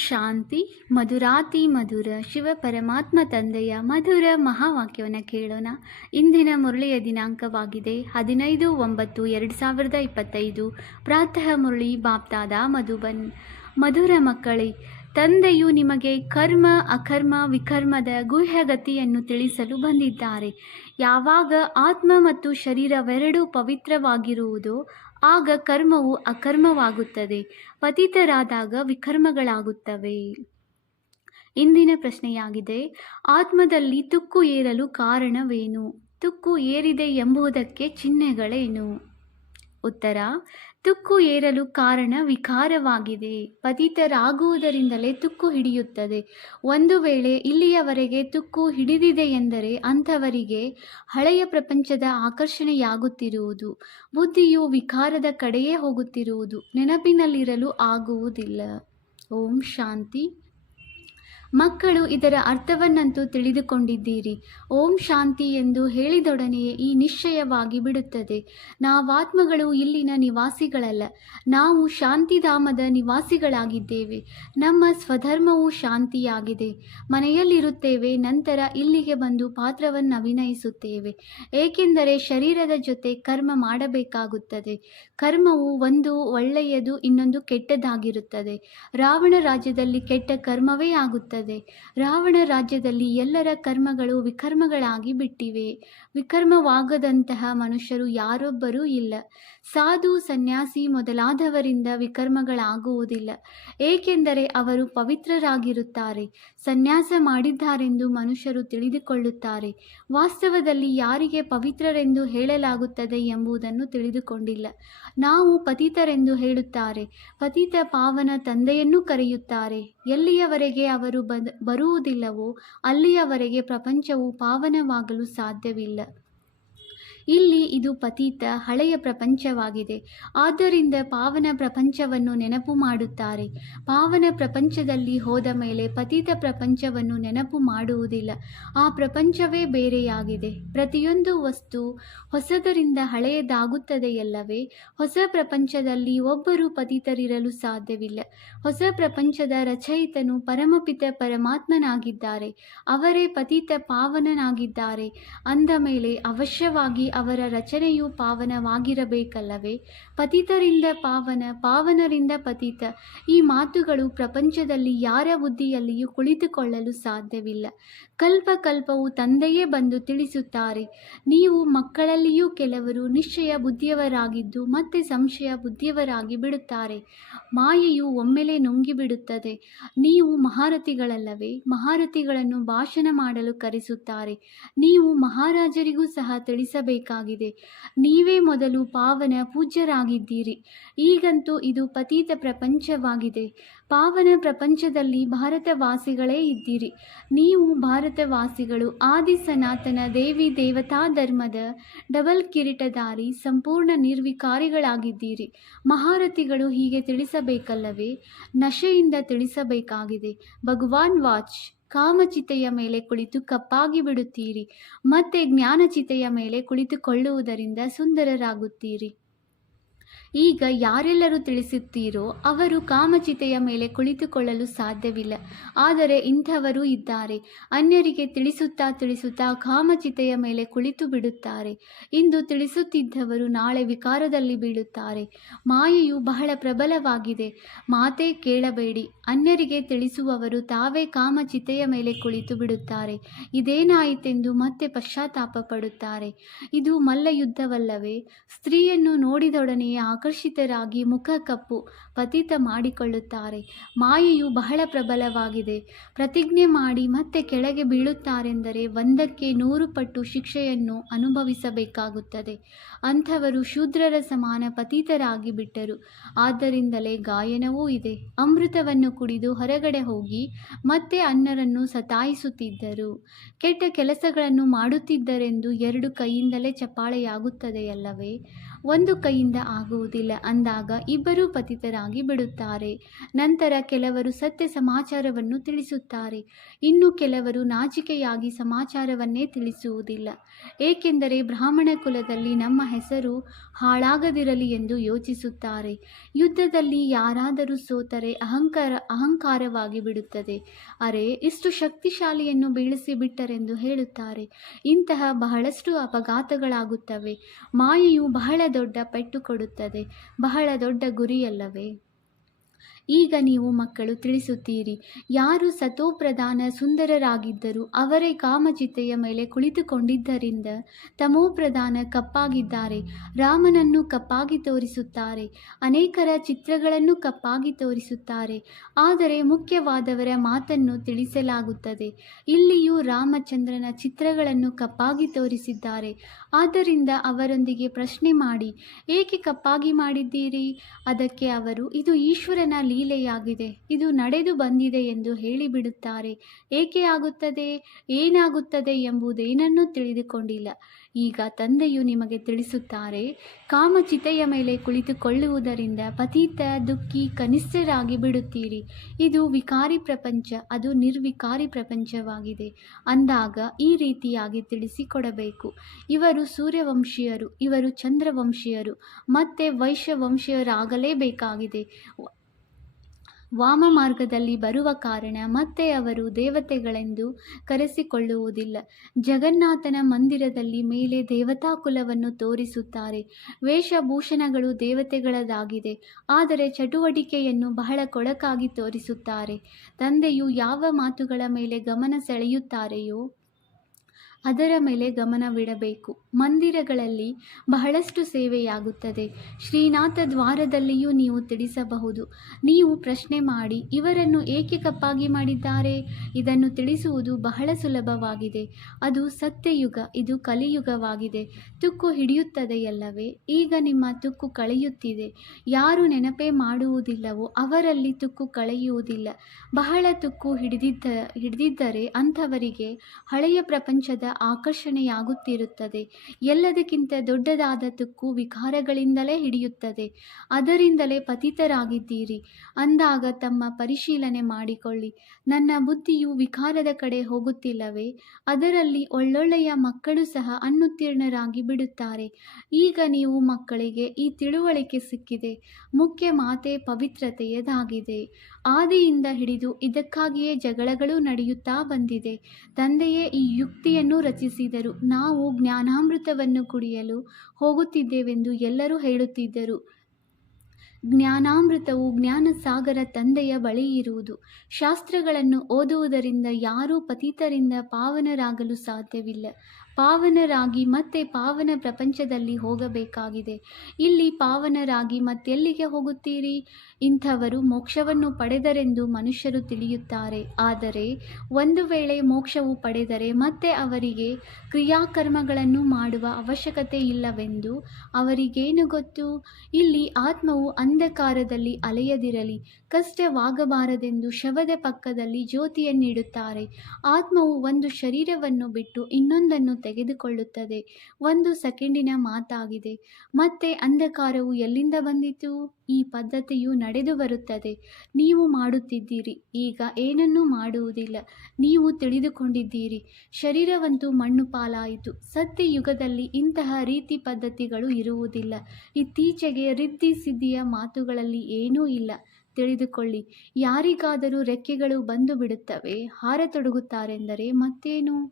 ಶಾಂತಿ. ಮಧುರಾತಿ ಮಧುರ ಶಿವ ಪರಮಾತ್ಮ ತಂದೆಯ ಮಧುರ ಮಹಾವಾಕ್ಯವನ್ನು ಕೇಳೋಣ. ಇಂದಿನ ಮುರಳಿಯ ದಿನಾಂಕವಾಗಿದೆ 15/9/2025. ಪ್ರಾತಃ ಮುರಳಿ ಬಾಪ್ತಾದ ಮಧುಬನ್. ಮಧುರ ಮಕ್ಕಳೇ, ತಂದೆಯು ನಿಮಗೆ ಕರ್ಮ ಅಕರ್ಮ ವಿಕರ್ಮದ ಗುಹ್ಯಗತಿಯನ್ನು ತಿಳಿಸಲು ಬಂದಿದ್ದಾರೆ. ಯಾವಾಗ ಆತ್ಮ ಮತ್ತು ಶರೀರವೆರಡೂ ಪವಿತ್ರವಾಗಿರುವುದೋ ಆಗ ಕರ್ಮವು ಅಕರ್ಮವಾಗುತ್ತದೆ, ಪತಿತರಾದಾಗ ವಿಕರ್ಮಗಳಾಗುತ್ತವೆ. ಇಂದಿನ ಪ್ರಶ್ನೆಯಾಗಿದೆ, ಆತ್ಮದಲ್ಲಿ ತುಕ್ಕು ಏರಲು ಕಾರಣವೇನು? ತುಕ್ಕು ಏರಿದೆ ಎಂಬುದಕ್ಕೆ ಚಿಹ್ನೆಗಳೇನು? ಉತ್ತರ: ತುಕ್ಕು ಏರಲು ಕಾರಣ ವಿಕಾರವಾಗಿದೆ. ಪತಿತರಾಗುವುದರಿಂದಲೇ ತುಕ್ಕು ಹಿಡಿಯುತ್ತದೆ. ಒಂದು ವೇಳೆ ಇಲ್ಲಿಯವರೆಗೆ ತುಕ್ಕು ಹಿಡಿದಿದೆ ಎಂದರೆ ಅಂಥವರಿಗೆ ಹಳೆಯ ಪ್ರಪಂಚದ ಆಕರ್ಷಣೆಯಾಗುತ್ತಿರುವುದು, ಬುದ್ಧಿಯು ವಿಕಾರದ ಕಡೆಯೇ ಹೋಗುತ್ತಿರುವುದು ನೆನಪಿನಲ್ಲಿರಲು ಆಗುವುದಿಲ್ಲ. ಓಂ ಶಾಂತಿ. ಮಕ್ಕಳು, ಇದರ ಅರ್ಥವನ್ನಂತೂ ತಿಳಿದುಕೊಂಡಿದ್ದೀರಿ. ಓಂ ಶಾಂತಿ ಎಂದು ಹೇಳಿದೊಡನೆಯೇ ಈ ನಿಶ್ಚಯವಾಗಿ ಬಿಡುತ್ತದೆ, ನಾವಾತ್ಮಗಳು ಇಲ್ಲಿನ ನಿವಾಸಿಗಳಲ್ಲ, ನಾವು ಶಾಂತಿಧಾಮದ ನಿವಾಸಿಗಳಾಗಿದ್ದೇವೆ. ನಮ್ಮ ಸ್ವಧರ್ಮವು ಶಾಂತಿಯಾಗಿದೆ. ಮನೆಯಲ್ಲಿರುತ್ತೇವೆ, ನಂತರ ಇಲ್ಲಿಗೆ ಬಂದು ಪಾತ್ರವನ್ನು ಅಭಿನಯಿಸುತ್ತೇವೆ, ಏಕೆಂದರೆ ಶರೀರದ ಜೊತೆ ಕರ್ಮ ಮಾಡಬೇಕಾಗುತ್ತದೆ. ಕರ್ಮವು ಒಂದು ಒಳ್ಳೆಯದು, ಇನ್ನೊಂದು ಕೆಟ್ಟದಾಗಿರುತ್ತದೆ. ರಾವಣ ರಾಜ್ಯದಲ್ಲಿ ಕೆಟ್ಟ ಕರ್ಮವೇ ಆಗುತ್ತದೆ. ರಾವಣ ರಾಜ್ಯದಲ್ಲಿ ಎಲ್ಲರ ಕರ್ಮಗಳು ವಿಕರ್ಮಗಳಾಗಿ ಬಿಟ್ಟಿವೆ. ವಿಕರ್ಮವಾಗದಂತಹ ಮನುಷ್ಯರು ಯಾರೊಬ್ಬರೂ ಇಲ್ಲ. ಸಾಧು, ಸನ್ಯಾಸಿ ಮೊದಲಾದವರಿಂದ ವಿಕರ್ಮಗಳಾಗುವುದಿಲ್ಲ, ಏಕೆಂದರೆ ಅವರು ಪವಿತ್ರರಾಗಿರುತ್ತಾರೆ. ಸನ್ಯಾಸ ಮಾಡಿದ್ದಾರೆಂದು ಮನುಷ್ಯರು ತಿಳಿದುಕೊಳ್ಳುತ್ತಾರೆ. ವಾಸ್ತವದಲ್ಲಿ ಯಾರಿಗೆ ಪವಿತ್ರರೆಂದು ಹೇಳಲಾಗುತ್ತದೆ ಎಂಬುದನ್ನು ತಿಳಿದುಕೊಂಡಿಲ್ಲ. ನಾವು ಪತಿತರೆಂದು ಹೇಳುತ್ತಾರೆ, ಪತಿತ ಪಾವನ ತಂದೆಯನ್ನು ಕರೆಯುತ್ತಾರೆ. ಎಲ್ಲಿಯವರೆಗೆ ಅವರು ಬರುವುದಿಲ್ಲವೋ ಅಲ್ಲಿಯವರೆಗೆ ಪ್ರಪಂಚವು ಪಾವನವಾಗಲು ಸಾಧ್ಯವಿಲ್ಲ. ಇಲ್ಲಿ ಇದು ಪತಿತ ಹಳೆಯ ಪ್ರಪಂಚವಾಗಿದೆ. ಆದ್ದರಿಂದ ಪಾವನ ಪ್ರಪಂಚವನ್ನು ನೆನಪು ಮಾಡುತ್ತಾರೆ. ಪಾವನ ಪ್ರಪಂಚದಲ್ಲಿ ಹೋದ ಮೇಲೆ ಪತಿತ ಪ್ರಪಂಚವನ್ನು ನೆನಪು ಮಾಡುವುದಿಲ್ಲ. ಆ ಪ್ರಪಂಚವೇ ಬೇರೆಯಾಗಿದೆ. ಪ್ರತಿಯೊಂದು ವಸ್ತು ಹೊಸದರಿಂದ ಹಳೆಯದಾಗುತ್ತದೆಯಲ್ಲವೇ? ಹೊಸ ಪ್ರಪಂಚದಲ್ಲಿ ಒಬ್ಬರು ಪತಿತರಿರಲು ಸಾಧ್ಯವಿಲ್ಲ. ಹೊಸ ಪ್ರಪಂಚದ ರಚಯಿತನು ಪರಮಪಿತ ಪರಮಾತ್ಮನಾಗಿದ್ದಾರೆ. ಅವರೇ ಪತಿತ ಪಾವನನಾಗಿದ್ದಾರೆ. ಅಂದ ಮೇಲೆ ಅವಶ್ಯವಾಗಿ ಅವರ ರಚನೆಯು ಪಾವನವಾಗಿರಬೇಕಲ್ಲವೇ? ಪತಿತರಿಂದ ಪಾವನ, ಪಾವನರಿಂದ ಪತಿತ. ಈ ಮಾತುಗಳು ಪ್ರಪಂಚದಲ್ಲಿ ಯಾರ ಬುದ್ಧಿಯಲ್ಲಿಯೂ ಕುಳಿತುಕೊಳ್ಳಲು ಸಾಧ್ಯವಿಲ್ಲ. ಕಲ್ಪ ಕಲ್ಪವು ತಂದೆಯೇ ಬಂದು ತಿಳಿಸುತ್ತಾರೆ. ನೀವು ಮಕ್ಕಳಲ್ಲಿಯೂ ಕೆಲವರು ನಿಶ್ಚಯ ಬುದ್ಧಿಯವರಾಗಿದ್ದು ಮತ್ತೆ ಸಂಶಯ ಬುದ್ಧಿಯವರಾಗಿ ಬಿಡುತ್ತಾರೆ. ಮಾಯೆಯು ಒಮ್ಮೆಲೆ ನುಂಗಿಬಿಡುತ್ತದೆ. ನೀವು ಮಹಾರಥಿಗಳಲ್ಲವೇ? ಮಹಾರಥಿಗಳನ್ನು ಭಾಷಣ ಮಾಡಲು ಕರೆಸುತ್ತಾರೆ. ನೀವು ಮಹಾರಾಜರಿಗೂ ಸಹ ತಿಳಿಸಬೇಕಾಗಿದೆ. ನೀವೇ ಮೊದಲು ಪಾವನ ಪೂಜ್ಯರಾಗಿದ್ದೀರಿ. ಈಗಂತೂ ಇದು ಪತಿತ ಪ್ರಪಂಚವಾಗಿದೆ. ಪಾವನ ಪ್ರಪಂಚದಲ್ಲಿ ಭಾರತವಾಸಿಗಳೇ ಇದ್ದೀರಿ. ನೀವು ಭಾರತವಾಸಿಗಳು ಆದಿ ಸನಾತನ ದೇವಿ ದೇವತಾ ಧರ್ಮದ ಡಬಲ್ ಕಿರೀಟಧಾರಿ ಸಂಪೂರ್ಣ ನಿರ್ವಿಕಾರಿಗಳಾಗಿದ್ದೀರಿ. ಮಹಾರಥಿಗಳು ಹೀಗೆ ತಿಳಿಸಬೇಕಲ್ಲವೇ? ನಶೆಯಿಂದ ತಿಳಿಸಬೇಕಾಗಿದೆ. ಭಗವಾನ್ ವಾಚ್: ಕಾಮಚಿತೆಯ ಮೇಲೆ ಕುಳಿತು ಕಪ್ಪಾಗಿ ಬಿಡುತ್ತೀರಿ, ಮತ್ತೆ ಜ್ಞಾನಚಿತೆಯ ಮೇಲೆ ಕುಳಿತುಕೊಳ್ಳುವುದರಿಂದ ಸುಂದರರಾಗುತ್ತೀರಿ. ಈಗ ಯಾರೆಲ್ಲರೂ ತಿಳಿಸುತ್ತೀರೋ ಅವರು ಕಾಮಚಿತೆಯ ಮೇಲೆ ಕುಳಿತುಕೊಳ್ಳಲು ಸಾಧ್ಯವಿಲ್ಲ. ಆದರೆ ಇಂಥವರು ಇದ್ದಾರೆ. ಅನ್ಯರಿಗೆ ತಿಳಿಸುತ್ತಾ ತಿಳಿಸುತ್ತಾ ಕಾಮಚಿತೆಯ ಮೇಲೆ ಕುಳಿತು ಬಿಡುತ್ತಾರೆ. ಇಂದು ತಿಳಿಸುತ್ತಿದ್ದವರು ನಾಳೆ ವಿಕಾರದಲ್ಲಿ ಬೀಳುತ್ತಾರೆ. ಮಾಯೆಯು ಬಹಳ ಪ್ರಬಲವಾಗಿದೆ. ಮಾತೇ ಕೇಳಬೇಡಿ. ಅನ್ಯರಿಗೆ ತಿಳಿಸುವವರು ತಾವೇ ಕಾಮಚಿತೆಯ ಮೇಲೆ ಕುಳಿತು ಬಿಡುತ್ತಾರೆ. ಇದೇನಾಯಿತೆಂದು ಮತ್ತೆ ಪಶ್ಚಾತ್ತಾಪ ಪಡುತ್ತಾರೆ. ಇದು ಮಲ್ಲಯುದ್ಧವಲ್ಲವೇ? ಸ್ತ್ರೀಯನ್ನು ನೋಡಿದೊಡನೆಯೇ ಆಕರ್ಷಿತರಾಗಿ ಮುಖ ಕಪ್ಪು ಪತಿತ ಮಾಡಿಕೊಳ್ಳುತ್ತಾರೆ. ಮಾಯೆಯು ಬಹಳ ಪ್ರಬಲವಾಗಿದೆ. ಪ್ರತಿಜ್ಞೆ ಮಾಡಿ ಮತ್ತೆ ಕೆಳಗೆ ಬೀಳುತ್ತಾರೆಂದರೆ 100ಕ್ಕೆ 100 ಪಟ್ಟು ಶಿಕ್ಷೆಯನ್ನು ಅನುಭವಿಸಬೇಕಾಗುತ್ತದೆ. ಅಂಥವರು ಶೂದ್ರರ ಸಮಾನ ಪತಿತರಾಗಿ ಬಿಟ್ಟರು. ಆದ್ದರಿಂದಲೇ ಗಾಯನವೂ ಇದೆ. ಅಮೃತವನ್ನು ಕುಡಿದು ಹೊರಗಡೆ ಹೋಗಿ ಮತ್ತೆ ಅನ್ಯರನ್ನು ಸತಾಯಿಸುತ್ತಿದ್ದರು. ಕೆಟ್ಟ ಕೆಲಸಗಳನ್ನು ಮಾಡುತ್ತಿದ್ದರೆಂದು 2 ಕೈಯಿಂದಲೇ ಚಪ್ಪಾಳೆಯಾಗುತ್ತದೆಯಲ್ಲವೇ? ಒಂದು ಕೈಯಿಂದ ಆಗುವುದಿಲ್ಲ ಅಂದಾಗ ಇಬ್ಬರೂ ಪತಿತರಾಗಿ ಬಿಡುತ್ತಾರೆ. ನಂತರ ಕೆಲವರು ಸತ್ಯ ಸಮಾಚಾರವನ್ನು ತಿಳಿಸುತ್ತಾರೆ, ಇನ್ನು ಕೆಲವರು ನಾಚಿಕೆಯಾಗಿ ಸಮಾಚಾರವನ್ನೇ ತಿಳಿಸುವುದಿಲ್ಲ, ಏಕೆಂದರೆ ಬ್ರಾಹ್ಮಣ ಕುಲದಲ್ಲಿ ನಮ್ಮ ಹೆಸರು ಹಾಳಾಗದಿರಲಿ ಎಂದು ಯೋಚಿಸುತ್ತಾರೆ. ಯುದ್ಧದಲ್ಲಿ ಯಾರಾದರೂ ಸೋತರೆ ಅಹಂಕಾರವಾಗಿ ಬಿಡುತ್ತದೆ. ಅರೆ, ಇಷ್ಟು ಶಕ್ತಿಶಾಲಿಯನ್ನು ಬೀಳಿಸಿ ಬಿಟ್ಟರೆಂದು ಹೇಳುತ್ತಾರೆ. ಇಂತಹ ಬಹಳಷ್ಟು ಅಪಘಾತಗಳಾಗುತ್ತವೆ. ಮಾಯೆಯು ಬಹಳ ದೊಡ್ಡ ಪೆಟ್ಟು ಕೊಡುತ್ತದೆ, ಬಹಳ ದೊಡ್ಡ ಗುರಿಯಲ್ಲವೇ? ಈಗ ನೀವು ಮಕ್ಕಳು ತಿಳಿಸುತ್ತೀರಿ, ಯಾರು ಸತೋಪ್ರಧಾನ ಸುಂದರರಾಗಿದ್ದರೂ ಅವರೇ ಕಾಮಚಿತೆಯ ಮೇಲೆ ಕುಳಿತುಕೊಂಡಿದ್ದರಿಂದ ತಮೋಪ್ರಧಾನ ಕಪ್ಪಾಗಿದ್ದಾರೆ. ರಾಮನನ್ನು ಕಪ್ಪಾಗಿ ತೋರಿಸುತ್ತಾರೆ, ಅನೇಕರ ಚಿತ್ರಗಳನ್ನು ಕಪ್ಪಾಗಿ ತೋರಿಸುತ್ತಾರೆ, ಆದರೆ ಮುಖ್ಯವಾದವರ ಮಾತನ್ನು ತಿಳಿಸಲಾಗುತ್ತದೆ. ಇಲ್ಲಿಯೂ ರಾಮಚಂದ್ರನ ಚಿತ್ರಗಳನ್ನು ಕಪ್ಪಾಗಿ ತೋರಿಸಿದ್ದಾರೆ. ಆದ್ದರಿಂದ ಅವರೊಂದಿಗೆ ಪ್ರಶ್ನೆ ಮಾಡಿ, ಏಕೆ ಕಪ್ಪಾಗಿ ಮಾಡಿದ್ದೀರಿ? ಅದಕ್ಕೆ ಅವರು, ಇದು ಈಶ್ವರನ ಲೀಲೆಯಾಗಿದೆ, ಇದು ನಡೆದು ಬಂದಿದೆ ಎಂದು ಹೇಳಿಬಿಡುತ್ತಾರೆ. ಏಕೆ ಆಗುತ್ತದೆ, ಏನಾಗುತ್ತದೆ ಎಂಬುದೇನನ್ನೂ ತಿಳಿದುಕೊಂಡಿಲ್ಲ. ಈಗ ತಂದೆಯು ನಿಮಗೆ ತಿಳಿಸುತ್ತಾರೆ, ಕಾಮಚಿತೆಯ ಮೇಲೆ ಕುಳಿತುಕೊಳ್ಳುವುದರಿಂದ ಪತಿತ ದುಃಖಿ ಕನಿಷ್ಠರಾಗಿ ಬಿಡುತ್ತೀರಿ. ಇದು ವಿಕಾರಿ ಪ್ರಪಂಚ, ಅದು ನಿರ್ವಿಕಾರಿ ಪ್ರಪಂಚವಾಗಿದೆ ಅಂದಾಗ ಈ ರೀತಿಯಾಗಿ ತಿಳಿಸಿಕೊಡಬೇಕು. ಇವರು ಸೂರ್ಯವಂಶೀಯರು, ಇವರು ಚಂದ್ರವಂಶೀಯರು, ಮತ್ತೆ ವೈಶ್ಯವಂಶೀಯರಾಗಲೇಬೇಕಾಗಿದೆ. ವಾಮ ಮಾರ್ಗದಲ್ಲಿ ಬರುವ ಕಾರಣ ಮತ್ತೆ ಅವರು ದೇವತೆಗಳೆಂದು ಕರೆಸಿಕೊಳ್ಳುವುದಿಲ್ಲ. ಜಗನ್ನಾಥನ ಮಂದಿರದಲ್ಲಿ ಮೇಲೆ ದೇವತಾ ಕುಲವನ್ನು ತೋರಿಸುತ್ತಾರೆ. ವೇಷಭೂಷಣಗಳು ದೇವತೆಗಳದಾಗಿದೆ, ಆದರೆ ಚಟುವಟಿಕೆಯನ್ನು ಬಹಳ ಕೊಳಕಾಗಿ ತೋರಿಸುತ್ತಾರೆ. ತಂದೆಯು ಯಾವ ಮಾತುಗಳ ಮೇಲೆ ಗಮನ ಸೆಳೆಯುತ್ತಾರೆಯೋ ಅದರ ಮೇಲೆ ಗಮನವಿಡಬೇಕು. ಮಂದಿರಗಳಲ್ಲಿ ಬಹಳಷ್ಟು ಸೇವೆಯಾಗುತ್ತದೆ. ಶ್ರೀನಾಥ ದ್ವಾರದಲ್ಲಿಯೂ ನೀವು ತಿಳಿಸಬಹುದು. ನೀವು ಪ್ರಶ್ನೆ ಮಾಡಿ, ಇವರನ್ನು ಏಕೆ ಕಪ್ಪಾಗಿ ಮಾಡಿದ್ದಾರೆ? ಇದನ್ನು ತಿಳಿಸುವುದು ಬಹಳ ಸುಲಭವಾಗಿದೆ. ಅದು ಸತ್ಯಯುಗ, ಇದು ಕಲಿಯುಗವಾಗಿದೆ. ತುಕ್ಕು ಹಿಡಿಯುತ್ತದೆಯಲ್ಲವೇ? ಈಗ ನಿಮ್ಮ ತುಕ್ಕು ಕಳೆಯುತ್ತಿದೆ. ಯಾರು ನೆನಪೇ ಮಾಡುವುದಿಲ್ಲವೋ ಅವರಲ್ಲಿ ತುಕ್ಕು ಕಳೆಯುವುದಿಲ್ಲ. ಬಹಳ ತುಕ್ಕು ಹಿಡಿದಿದ್ದರೆ ಅಂಥವರಿಗೆ ಹಳೆಯ ಪ್ರಪಂಚದ ಆಕರ್ಷಣೆಯಾಗುತ್ತಿರುತ್ತದೆ. ಎಲ್ಲದಕ್ಕಿಂತ ದೊಡ್ಡದಾದ ತುಕ್ಕು ವಿಕಾರಗಳಿಂದಲೇ ಹಿಡಿಯುತ್ತದೆ. ಅದರಿಂದಲೇ ಪತಿತರಾಗಿದ್ದೀರಿ ಅಂದಾಗ ತಮ್ಮ ಪರಿಶೀಲನೆ ಮಾಡಿಕೊಳ್ಳಿ. ನನ್ನ ಬುದ್ಧಿಯು ವಿಕಾರದ ಕಡೆ ಹೋಗುತ್ತಿಲ್ಲವೇ? ಅದರಲ್ಲಿ ಒಳ್ಳೊಳ್ಳೆಯ ಮಕ್ಕಳು ಸಹ ಅನುತ್ತೀರ್ಣರಾಗಿ ಬಿಡುತ್ತಾರೆ. ಈಗ ನೀವು ಮಕ್ಕಳಿಗೆ ಈ ತಿಳುವಳಿಕೆ ಸಿಕ್ಕಿದೆ. ಮುಖ್ಯ ಮಾತೆ ಪವಿತ್ರತೆಯದಾಗಿದೆ. ಆದಿಯಿಂದ ಹಿಡಿದು ಇದಕ್ಕಾಗಿಯೇ ಜಗಳಗಳು ನಡೆಯುತ್ತಾ ಬಂದಿದೆ. ತಂದೆಯೇ ಈ ಯುಕ್ತಿಯನ್ನು ರಚಿಸಿದರು. ನಾವು ಜ್ಞಾನಾಮೃತವನ್ನು ಕುಡಿಯಲು ಹೋಗುತ್ತಿದ್ದೇವೆಂದು ಎಲ್ಲರೂ ಹೇಳುತ್ತಿದ್ದರು. ಜ್ಞಾನಾಮೃತವು ಜ್ಞಾನಸಾಗರ ತಂದೆಯ ಬಳಿ ಇರುವುದು. ಶಾಸ್ತ್ರಗಳನ್ನು ಓದುವುದರಿಂದ ಯಾರೂ ಪತಿತರಿಂದ ಪಾವನರಾಗಲು ಸಾಧ್ಯವಿಲ್ಲ. ಪಾವನರಾಗಿ ಮತ್ತೆ ಪಾವನ ಪ್ರಪಂಚದಲ್ಲಿ ಹೋಗಬೇಕಾಗಿದೆ. ಇಲ್ಲಿ ಪಾವನರಾಗಿ ಮತ್ತೆಲ್ಲಿಗೆ ಹೋಗುತ್ತೀರಿ? ಇಂಥವರು ಮೋಕ್ಷವನ್ನು ಪಡೆದರೆಂದು ಮನುಷ್ಯರು ತಿಳಿಯುತ್ತಾರೆ. ಆದರೆ ಒಂದು ವೇಳೆ ಮೋಕ್ಷವು ಪಡೆದರೆ ಮತ್ತೆ ಅವರಿಗೆ ಕ್ರಿಯಾಕರ್ಮಗಳನ್ನು ಮಾಡುವ ಅವಶ್ಯಕತೆ ಇಲ್ಲವೆಂದು ಅವರಿಗೇನು ಗೊತ್ತು? ಇಲ್ಲಿ ಆತ್ಮವು ಅಂಧಕಾರದಲ್ಲಿ ಅಲೆಯದಿರಲಿ, ಕಷ್ಟವಾಗಬಾರದೆಂದು ಶವದ ಪಕ್ಕದಲ್ಲಿ ಜ್ಯೋತಿಯನ್ನಿಡುತ್ತಾರೆ. ಆತ್ಮವು ಒಂದು ಶರೀರವನ್ನು ಬಿಟ್ಟು ಇನ್ನೊಂದನ್ನು ತೆಗೆದುಕೊಳ್ಳುತ್ತದೆ. 1 ಸೆಕೆಂಡಿನ ಮಾತಾಗಿದೆ. ಮತ್ತೆ ಅಂಧಕಾರವು ಎಲ್ಲಿಂದ ಬಂದಿತು? ಈ ಪದ್ಧತಿಯು ನಡೆದು ಬರುತ್ತದೆ. ನೀವು ಮಾಡುತ್ತಿದ್ದೀರಿ. ಈಗ ಏನನ್ನೂ ಮಾಡುವುದಿಲ್ಲ. ನೀವು ತಿಳಿದುಕೊಂಡಿದ್ದೀರಿ. ಶರೀರವಂತೂ ಮಣ್ಣು ಪಾಲಾಯಿತು. ಸತ್ಯಯುಗದಲ್ಲಿ ಇಂತಹ ರೀತಿ ಪದ್ಧತಿಗಳು ಇರುವುದಿಲ್ಲ. ಇತ್ತೀಚೆಗೆ ರಿದ್ಧಿ ಸಿದ್ಧಿಯ ಮಾತುಗಳಲ್ಲಿ ಏನೂ ಇಲ್ಲ. ತಿಳಿದುಕೊಳ್ಳಿ. ಯಾರಿಗಾದರೂ ರೆಕ್ಕೆಗಳು ಬಂದು ಬಿಡುತ್ತವೆ, ಹಾರತೊಡಗುತ್ತಾರೆಂದರೆ ಮತ್ತೇನು?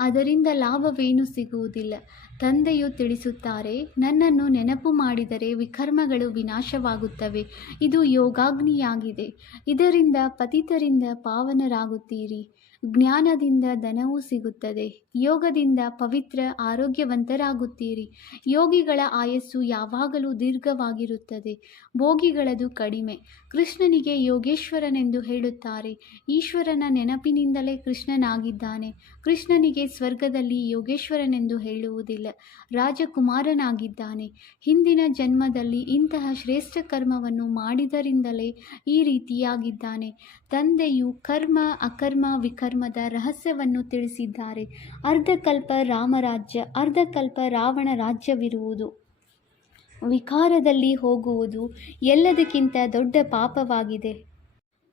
ಅದರಿಂದ ಲಾಭವೇನೂ ಸಿಗುವುದಿಲ್ಲ. ತಂದೆಯು ತಿಳಿಸುತ್ತಾರೆ, ನನ್ನನ್ನು ನೆನಪು ಮಾಡಿದರೆ ವಿಕರ್ಮಗಳು ವಿನಾಶವಾಗುತ್ತವೆ. ಇದು ಯೋಗಾಗ್ನಿಯಾಗಿದೆ. ಇದರಿಂದ ಪತಿತರಿಂದ ಪಾವನರಾಗುತ್ತೀರಿ. ಜ್ಞಾನದಿಂದ ಧನವೂ ಸಿಗುತ್ತದೆ. ಯೋಗದಿಂದ ಪವಿತ್ರ ಆರೋಗ್ಯವಂತರಾಗುತ್ತೀರಿ. ಯೋಗಿಗಳ ಆಯಸ್ಸು ಯಾವಾಗಲೂ ದೀರ್ಘವಾಗಿರುತ್ತದೆ, ಭೋಗಿಗಳದು ಕಡಿಮೆ. ಕೃಷ್ಣನಿಗೆ ಯೋಗೇಶ್ವರನೆಂದು ಹೇಳುತ್ತಾರೆ. ಈಶ್ವರನ ನೆನಪಿನಿಂದಲೇ ಕೃಷ್ಣನಾಗಿದ್ದಾನೆ. ಕೃಷ್ಣನಿಗೆ ಸ್ವರ್ಗದಲ್ಲಿ ಯೋಗೇಶ್ವರನೆಂದು ಹೇಳುವುದಿಲ್ಲ, ರಾಜಕುಮಾರನಾಗಿದ್ದಾನೆ. ಹಿಂದಿನ ಜನ್ಮದಲ್ಲಿ ಇಂತಹ ಶ್ರೇಷ್ಠ ಕರ್ಮವನ್ನು ಮಾಡಿದರಿಂದಲೇ ಈ ರೀತಿಯಾಗಿದ್ದಾನೆ. ತಂದೆಯು ಕರ್ಮ ಅಕರ್ಮ ವಿಕರ್ಮದ ರಹಸ್ಯವನ್ನು ತಿಳಿಸಿದ್ದಾರೆ. ಅರ್ಧಕಲ್ಪ ರಾಮರಾಜ್ಯ, ಅರ್ಧಕಲ್ಪ ರಾವಣ ರಾಜ್ಯವಿರುವುದು. ವಿಕಾರದಲ್ಲಿ ಹೋಗುವುದು ಎಲ್ಲದಕ್ಕಿಂತ ದೊಡ್ಡ ಪಾಪವಾಗಿದೆ.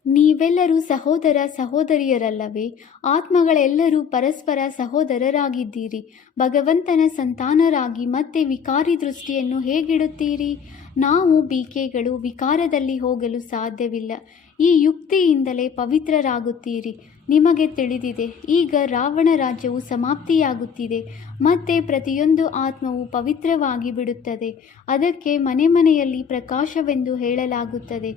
ನೀವೆಲ್ಲರೂ ಸಹೋದರ ಸಹೋದರಿಯರಲ್ಲವೇ? ಆತ್ಮಗಳೆಲ್ಲರೂ ಪರಸ್ಪರ ಸಹೋದರರಾಗಿದ್ದೀರಿ. ಭಗವಂತನ ಸಂತಾನರಾಗಿ ಮತ್ತೆ ವಿಕಾರಿ ದೃಷ್ಟಿಯನ್ನು ಹೇಗಿಡುತ್ತೀರಿ? ನಾವು ಬಿಕೆಗಳು ವಿಕಾರದಲ್ಲಿ ಹೋಗಲು ಸಾಧ್ಯವಿಲ್ಲ. ಈ ಯುಕ್ತಿಯಿಂದಲೇ ಪವಿತ್ರರಾಗುತ್ತೀರಿ. ನಿಮಗೆ ತಿಳಿದಿದೆ, ಈಗ ರಾವಣ ರಾಜ್ಯವು ಸಮಾಪ್ತಿಯಾಗುತ್ತಿದೆ. ಮತ್ತೆ ಪ್ರತಿಯೊಂದು ಆತ್ಮವು ಪವಿತ್ರವಾಗಿ ಬಿಡುತ್ತದೆ. ಅದಕ್ಕೆ ಮನೆ ಮನೆಯಲ್ಲಿ ಪ್ರಕಾಶವೆಂದು ಹೇಳಲಾಗುತ್ತದೆ.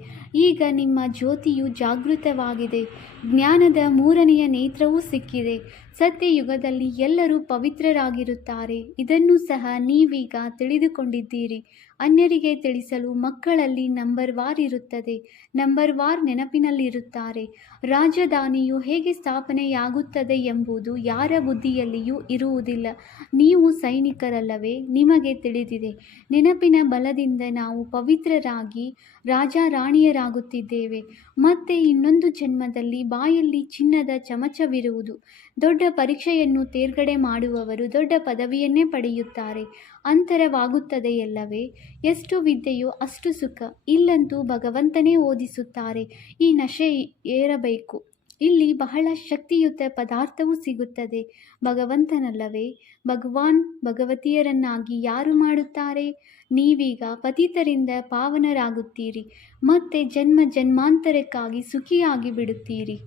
ಈಗ ನಿಮ್ಮ ಜ್ಯೋತಿಯು ಜಾಗೃತವಾಗಿದೆ. ಜ್ಞಾನದ ಮೂರನೆಯ ನೇತ್ರವೂ ಸಿಕ್ಕಿದೆ. ಸತ್ಯಯುಗದಲ್ಲಿ ಎಲ್ಲರೂ ಪವಿತ್ರರಾಗಿರುತ್ತಾರೆ. ಇದನ್ನು ಸಹ ನೀವೀಗ ತಿಳಿದುಕೊಂಡಿದ್ದೀರಿ. ಅನ್ಯರಿಗೆ ತಿಳಿಸಲು ಮಕ್ಕಳಲ್ಲಿ ನಂಬರ್ ವಾರ್ ಇರುತ್ತದೆ. ನಂಬರ್ ವಾರ್ ನೆನಪಿನಲ್ಲಿರುತ್ತಾರೆ. ರಾಜಧಾನಿಯು ಹೇಗೆ ಸ್ಥಾಪನೆಯಾಗುತ್ತದೆ ಎಂಬುದು ಯಾರ ಬುದ್ಧಿಯಲ್ಲಿಯೂ ಇರುವುದಿಲ್ಲ. ನೀವು ಸೈನಿಕರಲ್ಲವೇ? ನಿಮಗೆ ತಿಳಿದಿದೆ. ನೆನಪಿನ ಬಲದಿಂದ ನಾವು ಪವಿತ್ರರಾಗಿ ರಾಜ ರಾಣಿಯರಾಗುತ್ತಿದ್ದೇವೆ. ಮತ್ತೆ ಇನ್ನೊಂದು ಜನ್ಮದಲ್ಲಿ ಬಾಯಲ್ಲಿ ಚಿನ್ನದ ಚಮಚವಿರುವುದು. ದೊಡ್ಡ ಪರೀಕ್ಷೆಯನ್ನು ತೇರ್ಗಡೆ ಮಾಡುವವರು ದೊಡ್ಡ ಪದವಿಯನ್ನೇ ಪಡೆಯುತ್ತಾರೆ. ಅಂತರವಾಗುತ್ತದೆಯಲ್ಲವೇ? ಎಷ್ಟು ವಿದ್ಯೆಯೋ ಅಷ್ಟು ಸುಖ. ಇಲ್ಲಂತೂ ಭಗವಂತನೇ ಓದಿಸುತ್ತಾರೆ. ಈ ನಶೆ ಏರಬೇಕು. ಇಲ್ಲಿ ಬಹಳ ಶಕ್ತಿಯುತ ಪದಾರ್ಥವೂ ಸಿಗುತ್ತದೆ. ಭಗವಂತನಲ್ಲವೇ? ಭಗವಾನ್ ಭಗವತಿಯರನ್ನಾಗಿ ಯಾರು ಮಾಡುತ್ತಾರೆ? ನೀವೀಗ ಪತಿತರಿಂದ ಪಾವನರಾಗುತ್ತೀರಿ. ಮತ್ತೆ ಜನ್ಮ ಜನ್ಮಾಂತರಕ್ಕಾಗಿ ಸುಖಿಯಾಗಿ ಬಿಡುತ್ತೀರಿ.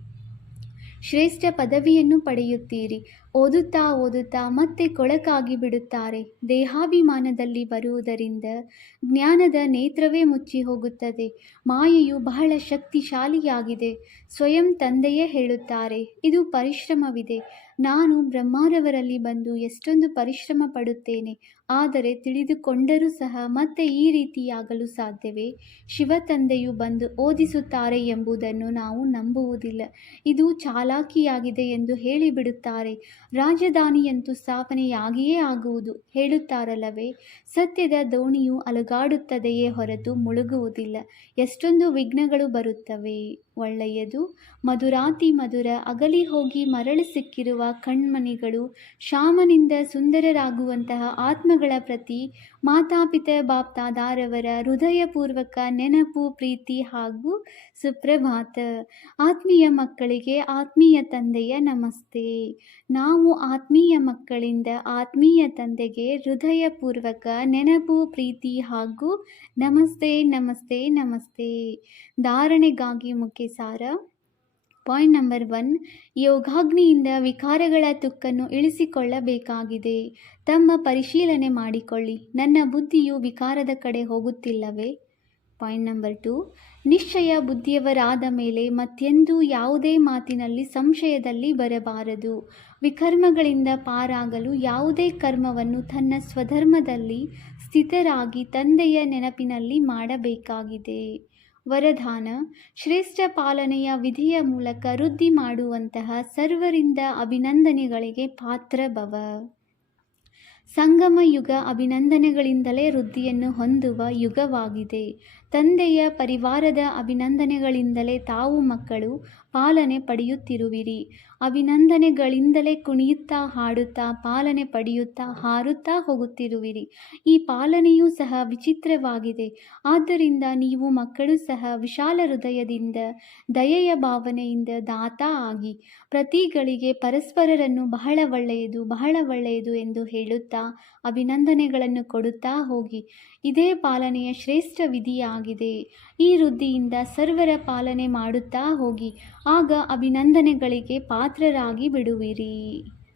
ಶ್ರೇಷ್ಠ ಪದವಿಯನ್ನು ಪಡೆಯುತ್ತೀರಿ. ಓದುತ್ತಾ ಓದುತ್ತಾ ಮತ್ತೆ ಕೊಳಕಾಗಿ ಬಿಡುತ್ತಾರೆ. ದೇಹಾಭಿಮಾನದಲ್ಲಿ ಬರುವುದರಿಂದ ಜ್ಞಾನದ ನೇತ್ರವೇ ಮುಚ್ಚಿ ಹೋಗುತ್ತದೆ. ಮಾಯೆಯು ಬಹಳ ಶಕ್ತಿಶಾಲಿಯಾಗಿದೆ. ಸ್ವಯಂ ತಂದೆಯೇ ಹೇಳುತ್ತಾರೆ, ಇದು ಪರಿಶ್ರಮವಿದೆ. ನಾನು ಬ್ರಹ್ಮರವರಲ್ಲಿ ಬಂದು ಎಷ್ಟೊಂದು ಪರಿಶ್ರಮ ಪಡುತ್ತೇನೆ. ಆದರೆ ತಿಳಿದುಕೊಂಡರೂ ಸಹ ಮತ್ತೆ ಈ ರೀತಿಯಾಗಲು ಸಾಧ್ಯವೇ? ಶಿವ ತಂದೆಯು ಬಂದು ಓದಿಸುತ್ತಾರೆ ಎಂಬುದನ್ನು ನಾವು ನಂಬುವುದಿಲ್ಲ. ಇದು ಚಾಲಾಕಿಯಾಗಿದೆ ಎಂದು ಹೇಳಿಬಿಡುತ್ತಾರೆ. ರಾಜಧಾನಿಯಂತೂ ಸ್ಥಾಪನೆಯಾಗಿಯೇ ಆಗುವುದು ಹೇಳುತ್ತಾರಲ್ಲವೇ? ಸತ್ಯದ ದೋಣಿಯು ಅಲುಗಾಡುತ್ತದೆಯೇ ಹೊರತು ಮುಳುಗುವುದಿಲ್ಲ. ಎಷ್ಟೊಂದು ವಿಘ್ನಗಳು ಬರುತ್ತವೆ. ಒಳ್ಳೆಯದು. ಮಧುರಾತಿ ಮಧುರ ಅಗಲಿ ಹೋಗಿ ಮರಳು ಸಿಕ್ಕಿರುವ ಕಣ್ಮಣಿಗಳು ಶ್ಯಾಮನಿಂದ ಸುಂದರರಾಗುವಂತಹ ಆತ್ಮಗಳ ಪ್ರತಿ ಮಾತಾಪಿತ ಬಾಪ್ತಾದಾರವರ ಹೃದಯಪೂರ್ವಕ ನೆನಪು, ಪ್ರೀತಿ ಹಾಗೂ ಸುಪ್ರಭಾತ. ಆತ್ಮೀಯ ಮಕ್ಕಳಿಗೆ ಆತ್ಮೀಯ ತಂದೆಯ ನಮಸ್ತೆ. ನಾವು ಆತ್ಮೀಯ ಮಕ್ಕಳಿಂದ ಆತ್ಮೀಯ ತಂದೆಗೆ ಹೃದಯಪೂರ್ವಕ ನೆನಪು, ಪ್ರೀತಿ ಹಾಗೂ ನಮಸ್ತೆ ನಮಸ್ತೆ ನಮಸ್ತೆ. ಧಾರಣೆಗಾಗಿ ಮುಖ್ಯ ಸಾರ. Point number 1, ಯೋಗಾಗ್ನಿಯಿಂದ ವಿಕಾರಗಳ ತುಕ್ಕನ್ನು ಇಳಿಸಿಕೊಳ್ಳಬೇಕಾಗಿದೆ. ತಮ್ಮ ಪರಿಶೀಲನೆ ಮಾಡಿಕೊಳ್ಳಿ. ನನ್ನ ಬುದ್ಧಿಯು ವಿಕಾರದ ಕಡೆ ಹೋಗುತ್ತಿಲ್ಲವೇ? ಪಾಯಿಂಟ್ ನಂಬರ್ 2, ನಿಶ್ಚಯ ಬುದ್ಧಿಯವರಾದ ಮೇಲೆ ಮತ್ತೆಂದೂ ಯಾವುದೇ ಮಾತಿನಲ್ಲಿ ಸಂಶಯದಲ್ಲಿ ಬರಬಾರದು. ವಿಕರ್ಮಗಳಿಂದ ಪಾರಾಗಲು ಯಾವುದೇ ಕರ್ಮವನ್ನು ತನ್ನ ಸ್ವಧರ್ಮದಲ್ಲಿ ಸ್ಥಿತರಾಗಿ ತಂದೆಯ ನೆನಪಿನಲ್ಲಿ ಮಾಡಬೇಕಾಗಿದೆ. ವರದಾನ: ಶ್ರೇಷ್ಠ ಪಾಲನೆಯ ವಿಧಿಯ ಮೂಲಕ ವೃದ್ಧಿ ಮಾಡುವಂತಹ ಸರ್ವರಿಂದ ಅಭಿನಂದನೆಗಳಿಗೆ ಪಾತ್ರ ಭವ. ಸಂಗಮ ಯುಗ ಅಭಿನಂದನೆಗಳಿಂದಲೇ ವೃದ್ಧಿಯನ್ನು ಹೊಂದುವ ಯುಗವಾಗಿದೆ. ತಂದೆಯ ಪರಿವಾರದ ಅಭಿನಂದನೆಗಳಿಂದಲೇ ತಾವು ಮಕ್ಕಳು ಪಾಲನೆ ಪಡೆಯುತ್ತಿರುವಿರಿ. ಅಭಿನಂದನೆಗಳಿಂದಲೇ ಕುಣಿಯುತ್ತಾ ಹಾಡುತ್ತಾ ಪಾಲನೆ ಪಡೆಯುತ್ತಾ ಹಾರುತ್ತಾ ಹೋಗುತ್ತಿರುವಿರಿ. ಈ ಪಾಲನೆಯೂ ಸಹ ವಿಚಿತ್ರವಾಗಿದೆ. ಆದ್ದರಿಂದ ನೀವು ಮಕ್ಕಳು ಸಹ ವಿಶಾಲ ಹೃದಯದಿಂದ ದಯೆಯ ಭಾವನೆಯಿಂದ ದಾತಾ ಆಗಿ ಪ್ರತಿಗಳಿಗೆ ಪರಸ್ಪರರನ್ನು ಬಹಳ ಒಳ್ಳೆಯದು ಎಂದು ಹೇಳುತ್ತಾ ಅಭಿನಂದನೆಗಳನ್ನು ಕೊಡುತ್ತಾ ಹೋಗಿ. ಇದೇ ಪಾಲನೆಯ ಶ್ರೇಷ್ಠ ವಿಧಿಯಾಗಿದೆ. ಈ ವೃದ್ಧಿಯಿಂದ ಸರ್ವರ ಪಾಲನೆ ಮಾಡುತ್ತಾ ಹೋಗಿ. ಆಗ ಅಭಿನಂದನೆಗಳಿಗೆ ಪಾತ್ರರಾಗಿ ಬಿಡುವಿರಿ.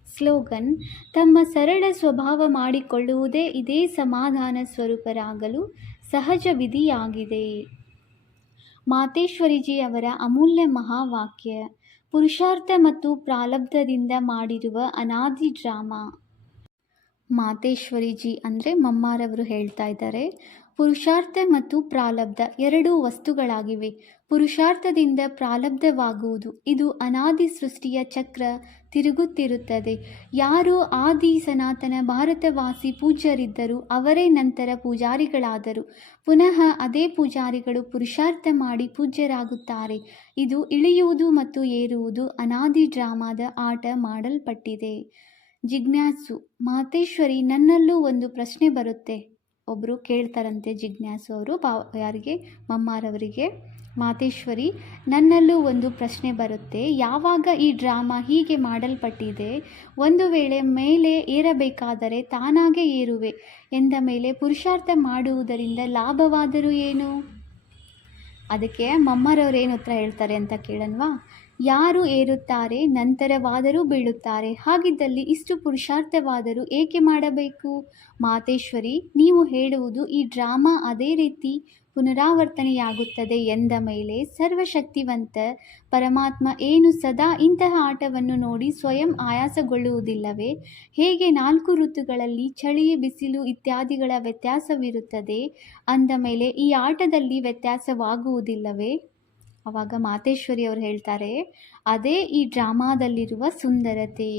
ಸ್ಲೋಗನ್: ತಮ್ಮ ಸರಳ ಸ್ವಭಾವ ಮಾಡಿಕೊಳ್ಳುವುದೇ ಇದೇ ಸಮಾಧಾನ ಸ್ವರೂಪರಾಗಲು ಸಹಜ ವಿಧಿಯಾಗಿದೆ. ಮಾತೇಶ್ವರಿಜಿ ಅವರ ಅಮೂಲ್ಯ ಮಹಾವಾಕ್ಯ. ಪುರುಷಾರ್ಥ ಮತ್ತು ಪ್ರಾರಬ್ಧದಿಂದ ಮಾಡಿರುವ ಅನಾದಿ ಡ್ರಾಮಾ. ಮಾತೇಶ್ವರಿಜಿ ಅಂದರೆ ಮಮ್ಮಾರವರು ಹೇಳ್ತಾ ಇದ್ದಾರೆ, ಪುರುಷಾರ್ಥ ಮತ್ತು ಪ್ರಾರಬ್ಧ ಎರಡೂ ವಸ್ತುಗಳಾಗಿವೆ. ಪುರುಷಾರ್ಥದಿಂದ ಪ್ರಾರಬ್ಧವಾಗುವುದು. ಇದು ಅನಾದಿ ಸೃಷ್ಟಿಯ ಚಕ್ರ ತಿರುಗುತ್ತಿರುತ್ತದೆ. ಯಾರು ಆದಿ ಸನಾತನ ಭಾರತವಾಸಿ ಪೂಜ್ಯರಿದ್ದರು ಅವರೇ ನಂತರ ಪೂಜಾರಿಗಳಾದರು. ಪುನಃ ಅದೇ ಪೂಜಾರಿಗಳು ಪುರುಷಾರ್ಥ ಮಾಡಿ ಪೂಜ್ಯರಾಗುತ್ತಾರೆ. ಇದು ಇಳಿಯುವುದು ಮತ್ತು ಏರುವುದು ಅನಾದಿ ಡ್ರಾಮಾದ ಆಟ ಮಾಡಲ್ಪಟ್ಟಿದೆ. ಜಿಜ್ಞಾಸು: ಮಾತೇಶ್ವರಿ, ನನ್ನಲ್ಲೂ ಒಂದು ಪ್ರಶ್ನೆ ಬರುತ್ತೆ. ಒಬ್ಬರು ಕೇಳ್ತಾರಂತೆ ಜಿಜ್ಞಾಸು ಅವರು ಯಾರಿಗೆ, ಮಮ್ಮಾರವರಿಗೆ. ಮಾತೇಶ್ವರಿ, ನನ್ನಲ್ಲೂ ಒಂದು ಪ್ರಶ್ನೆ ಬರುತ್ತೆ. ಯಾವಾಗ ಈ ಡ್ರಾಮಾ ಹೀಗೆ ಮಾಡಲ್ಪಟ್ಟಿದೆ, ಒಂದು ವೇಳೆ ಮೇಲೆ ಏರಬೇಕಾದರೆ ತಾನಾಗೇ ಏರುವೆ ಎಂದ ಮೇಲೆ ಪುರುಷಾರ್ಥ ಮಾಡುವುದರಿಂದ ಲಾಭವಾದರೂ ಏನು? ಅದಕ್ಕೆ ಮಮ್ಮರವ್ರು ಏನು ಉತ್ತರ ಹೇಳ್ತಾರೆ ಅಂತ ಕೇಳನ್ವಾ? ಯಾರು ಏರುತ್ತಾರೆ ನಂತರವಾದರೂ ಬೀಳುತ್ತಾರೆ, ಹಾಗಿದ್ದಲ್ಲಿ ಇಷ್ಟು ಪುರುಷಾರ್ಥವಾದರೂ ಏಕೆ ಮಾಡಬೇಕು? ಮಾತೇಶ್ವರಿ, ನೀವು ಹೇಳುವುದು ಈ ಡ್ರಾಮಾ ಅದೇ ರೀತಿ ಪುನರಾವರ್ತನೆಯಾಗುತ್ತದೆ ಎಂದ ಮೇಲೆ ಸರ್ವಶಕ್ತಿವಂತ ಪರಮಾತ್ಮ ಏನು ಸದಾ ಇಂತಹ ಆಟವನ್ನು ನೋಡಿ ಸ್ವಯಂ ಆಯಾಸಗೊಳ್ಳುವುದಿಲ್ಲವೇ? ಹೇಗೆ 4 ಋತುಗಳಲ್ಲಿ ಚಳಿ, ಬಿಸಿಲು ಇತ್ಯಾದಿಗಳ ವ್ಯತ್ಯಾಸವಿರುತ್ತದೆ ಅಂದ ಮೇಲೆ ಈ ಆಟದಲ್ಲಿ ವ್ಯತ್ಯಾಸವಾಗುವುದಿಲ್ಲವೇ? ಆವಾಗ ಮಾತೇಶ್ವರಿ ಅವರು ಹೇಳ್ತಾರೆ, ಅದೇ ಈ ಡ್ರಾಮಾದಲ್ಲಿರುವ ಸುಂದರತೆ.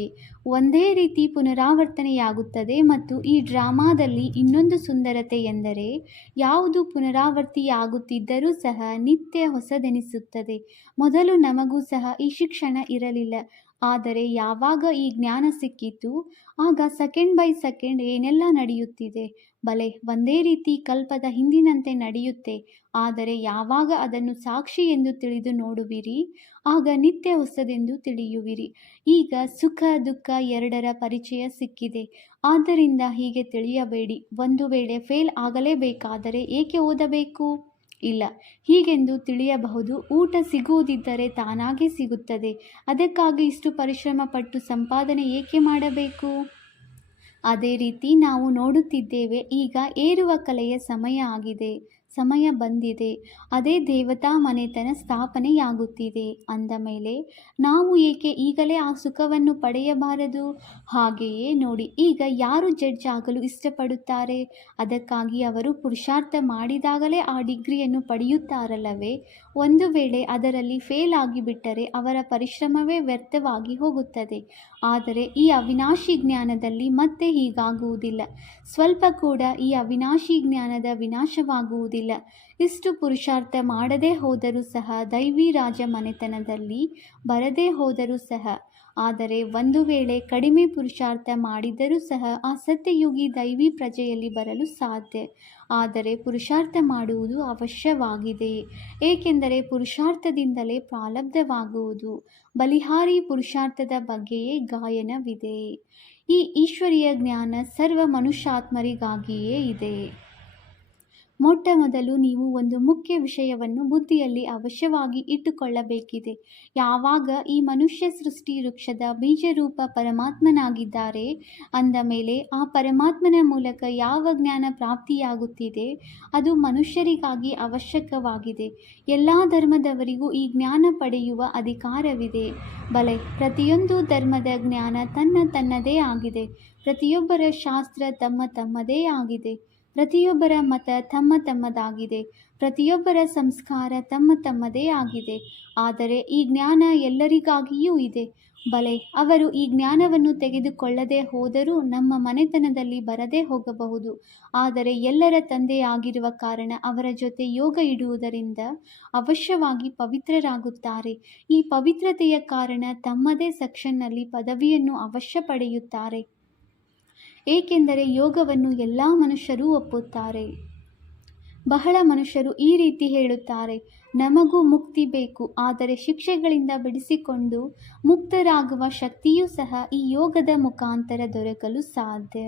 ಒಂದೇ ರೀತಿ ಪುನರಾವರ್ತನೆಯಾಗುತ್ತದೆ. ಮತ್ತು ಈ ಡ್ರಾಮಾದಲ್ಲಿ ಇನ್ನೊಂದು ಸುಂದರತೆ ಎಂದರೆ ಯಾವುದು ಪುನರಾವರ್ತಿಯಾಗುತ್ತಿದ್ದರೂ ಸಹ ನಿತ್ಯ ಹೊಸದೆನಿಸುತ್ತದೆ. ಮೊದಲು ನಮಗೂ ಸಹ ಈ ಶಿಕ್ಷಣ ಇರಲಿಲ್ಲ. ಆದರೆ ಯಾವಾಗ ಈ ಜ್ಞಾನ ಸಿಕ್ಕಿತು ಆಗ ಸೆಕೆಂಡ್ ಬೈ ಸೆಕೆಂಡ್ ಏನೆಲ್ಲ ನಡೆಯುತ್ತಿದೆ. ಬಲೆ ಒಂದೇ ರೀತಿ ಕಲ್ಪದ ಹಿಂದಿನಂತೆ ನಡೆಯುತ್ತೆ. ಆದರೆ ಯಾವಾಗ ಅದನ್ನು ಸಾಕ್ಷಿ ಎಂದು ತಿಳಿದು ನೋಡುವಿರಿ ಆಗ ನಿತ್ಯ ಹೊಸದೆಂದು ತಿಳಿಯುವಿರಿ. ಈಗ ಸುಖ ದುಃಖ ಎರಡರ ಪರಿಚಯ ಸಿಕ್ಕಿದೆ. ಆದ್ದರಿಂದ ಹೀಗೆ ತಿಳಿಯಬೇಡಿ. ಒಂದು ವೇಳೆ ಫೇಲ್ ಆಗಲೇಬೇಕಾದರೆ ಏಕೆ ಓದಬೇಕು? ಇಲ್ಲ, ಹೀಗೆಂದು ತಿಳಿಯಬಹುದು. ಊಟ ಸಿಗುವುದಿದ್ದರೆ ತಾನಾಗೇ ಸಿಗುತ್ತದೆ. ಅದಕ್ಕಾಗಿ ಇಷ್ಟು ಪರಿಶ್ರಮ ಪಟ್ಟು ಸಂಪಾದನೆ ಏಕೆ ಮಾಡಬೇಕು? ಅದೇ ರೀತಿ ನಾವು ನೋಡುತ್ತಿದ್ದೇವೆ. ಈಗ ಏರುವ ಕಲೆಯ ಸಮಯ ಆಗಿದೆ, ಸಮಯ ಬಂದಿದೆ. ಅದೇ ದೇವತಾ ಮನೆತನ ಸ್ಥಾಪನೆಯಾಗುತ್ತಿದೆ ಅಂದ ಮೇಲೆ ನಾವು ಏಕೆ ಈಗಲೇ ಆ ಸುಖವನ್ನು ಪಡೆಯಬಾರದು? ಹಾಗೆಯೇ ನೋಡಿ, ಈಗ ಯಾರು ಜಡ್ಜ್ ಆಗಲು ಇಷ್ಟಪಡುತ್ತಾರೆ? ಅದಕ್ಕಾಗಿ ಅವರು ಪುರುಷಾರ್ಥ ಮಾಡಿದಾಗಲೇ ಆ ಡಿಗ್ರಿಯನ್ನು ಪಡೆಯುತ್ತಾರಲ್ಲವೇ? ಒಂದು ವೇಳೆ ಅದರಲ್ಲಿ ಫೇಲ್ ಆಗಿಬಿಟ್ಟರೆ ಅವರ ಪರಿಶ್ರಮವೇ ವ್ಯರ್ಥವಾಗಿ ಹೋಗುತ್ತದೆ. ಆದರೆ ಈ ಅವಿನಾಶಿ ಜ್ಞಾನದಲ್ಲಿ ಮತ್ತೆ ಹೀಗಾಗುವುದಿಲ್ಲ. ಸ್ವಲ್ಪ ಕೂಡ ಈ ಅವಿನಾಶಿ ಜ್ಞಾನದ ವಿನಾಶವಾಗುವುದಿಲ್ಲ. ಇಷ್ಟು ಪುರುಷಾರ್ಥ ಮಾಡದೇ ಹೋದರೂ ಸಹ, ದೈವಿ ರಾಜ ಮನೆತನದಲ್ಲಿ ಬರದೇ ಹೋದರೂ ಸಹ, ಆದರೆ ಒಂದು ವೇಳೆ ಕಡಿಮೆ ಪುರುಷಾರ್ಥ ಮಾಡಿದರೂ ಸಹ ಆ ಸತ್ಯಯುಗಿ ದೈವಿ ಪ್ರಜೆಯಲ್ಲಿ ಬರಲು ಸಾಧ್ಯ. ಆದರೆ ಪುರುಷಾರ್ಥ ಮಾಡುವುದು ಅವಶ್ಯವಾಗಿದೆ. ಏಕೆಂದರೆ ಪುರುಷಾರ್ಥದಿಂದಲೇ ಪ್ರಾರಬ್ಧವಾಗುವುದು. ಬಲಿಹಾರಿ ಪುರುಷಾರ್ಥದ ಬಗ್ಗೆಯೇ ಗಾಯನವಿದೆ. ಈ ಈಶ್ವರೀಯ ಜ್ಞಾನ ಸರ್ವ ಮನುಷ್ಯಾತ್ಮರಿಗಾಗಿಯೇ ಇದೆ. ಮೊಟ್ಟ ಮೊದಲು ನೀವು ಒಂದು ಮುಖ್ಯ ವಿಷಯವನ್ನು ಬುದ್ಧಿಯಲ್ಲಿ ಅವಶ್ಯವಾಗಿ ಇಟ್ಟುಕೊಳ್ಳಬೇಕಿದೆ. ಯಾವಾಗ ಈ ಮನುಷ್ಯ ಸೃಷ್ಟಿ ವೃಕ್ಷದ ಬೀಜರೂಪ ಪರಮಾತ್ಮನಾಗಿದ್ದಾರೆ ಅಂದ ಮೇಲೆ ಆ ಪರಮಾತ್ಮನ ಮೂಲಕ ಯಾವ ಜ್ಞಾನ ಪ್ರಾಪ್ತಿಯಾಗುತ್ತಿದೆ ಅದು ಮನುಷ್ಯರಿಗಾಗಿ ಅವಶ್ಯಕವಾಗಿದೆ. ಎಲ್ಲ ಧರ್ಮದವರಿಗೂ ಈ ಜ್ಞಾನ ಪಡೆಯುವ ಅಧಿಕಾರವಿದೆ. ಬಲೆ ಪ್ರತಿಯೊಂದು ಧರ್ಮದ ಜ್ಞಾನ ತನ್ನದೇ ಆಗಿದೆ. ಪ್ರತಿಯೊಬ್ಬರ ಶಾಸ್ತ್ರ ತಮ್ಮದೇ ಆಗಿದೆ. ಪ್ರತಿಯೊಬ್ಬರ ಮತ ತಮ್ಮದಾಗಿದೆ. ಪ್ರತಿಯೊಬ್ಬರ ಸಂಸ್ಕಾರ ತಮ್ಮದೇ ಆಗಿದೆ. ಆದರೆ ಈ ಜ್ಞಾನ ಎಲ್ಲರಿಗಾಗಿಯೂ ಇದೆ. ಬಲೆ ಅವರು ಈ ಜ್ಞಾನವನ್ನು ತೆಗೆದುಕೊಳ್ಳದೆ ಹೋದರೂ ನಮ್ಮ ಮನೆತನದಲ್ಲಿ ಬರದೇ ಹೋಗಬಹುದು. ಆದರೆ ಎಲ್ಲರ ತಂದೆಯಾಗಿರುವ ಕಾರಣ ಅವರ ಜೊತೆ ಯೋಗ ಇಡುವುದರಿಂದ ಅವಶ್ಯವಾಗಿ ಪವಿತ್ರರಾಗುತ್ತಾರೆ. ಈ ಪವಿತ್ರತೆಯ ಕಾರಣ ತಮ್ಮದೇ ಸೆಕ್ಷನ್ನಲ್ಲಿ ಪದವಿಯನ್ನು ಅವಶ್ಯ ಪಡೆಯುತ್ತಾರೆ. ಏಕೆಂದರೆ ಯೋಗವನ್ನು ಎಲ್ಲ ಮನುಷ್ಯರೂ ಒಪ್ಪುತ್ತಾರೆ. ಬಹಳ ಮನುಷ್ಯರು ಈ ರೀತಿ ಹೇಳುತ್ತಾರೆ, ನಮಗೂ ಮುಕ್ತಿ ಬೇಕು. ಆದರೆ ಶಿಕ್ಷೆಗಳಿಂದ ಬಿಡಿಸಿಕೊಂಡು ಮುಕ್ತರಾಗುವ ಶಕ್ತಿಯೂ ಸಹ ಈ ಯೋಗದ ಮುಖಾಂತರ ದೊರಕಲು ಸಾಧ್ಯ.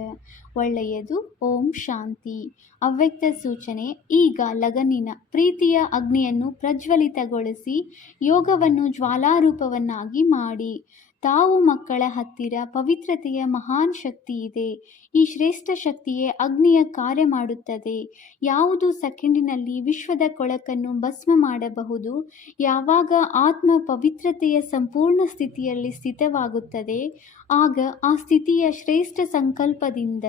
ಒಳ್ಳೆಯದು. ಓಂ ಶಾಂತಿ. ಅವ್ಯಕ್ತ ಸೂಚನೆ. ಈಗ ಲಗನ್ನಿನ ಪ್ರೀತಿಯ ಅಗ್ನಿಯನ್ನು ಪ್ರಜ್ವಲಿತಗೊಳಿಸಿ ಯೋಗವನ್ನು ಜ್ವಾಲಾರೂಪವನ್ನಾಗಿ ಮಾಡಿ. ತಾವು ಮಕ್ಕಳ ಹತ್ತಿರ ಪವಿತ್ರತೆಯ ಮಹಾನ್ ಶಕ್ತಿ ಇದೆ. ಈ ಶ್ರೇಷ್ಠ ಶಕ್ತಿಯೇ ಅಗ್ನಿಯ ಕಾರ್ಯ ಮಾಡುತ್ತದೆ. ಯಾವುದು ಸೆಕೆಂಡಿನಲ್ಲಿ ವಿಶ್ವದ ಕೊಳಕನ್ನು ಭಸ್ಮ ಮಾಡಬಹುದು. ಯಾವಾಗ ಆತ್ಮ ಪವಿತ್ರತೆಯ ಸಂಪೂರ್ಣ ಸ್ಥಿತಿಯಲ್ಲಿ ಸ್ಥಿತವಾಗುತ್ತದೆ ಆಗ ಆ ಸ್ಥಿತಿಯ ಶ್ರೇಷ್ಠ ಸಂಕಲ್ಪದಿಂದ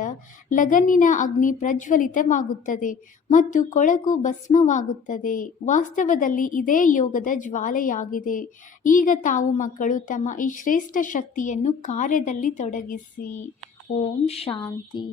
ಲಗನ್ನಿನ ಅಗ್ನಿ ಪ್ರಜ್ವಲಿತವಾಗುತ್ತದೆ ಮತ್ತು ಕೊಳಕು ಭಸ್ಮವಾಗುತ್ತದೆ. ವಾಸ್ತವದಲ್ಲಿ ಇದೇ ಯೋಗದ ಜ್ವಾಲೆಯಾಗಿದೆ. ಈಗ ತಾವು ಮಕ್ಕಳು ತಮ್ಮ ಈ ಶ್ರೇಷ್ಠ ಶಕ್ತಿಯನ್ನು ಕಾರ್ಯದಲ್ಲಿ ತೊಡಗಿಸಿ. ಓಂ ಶಾಂತಿ.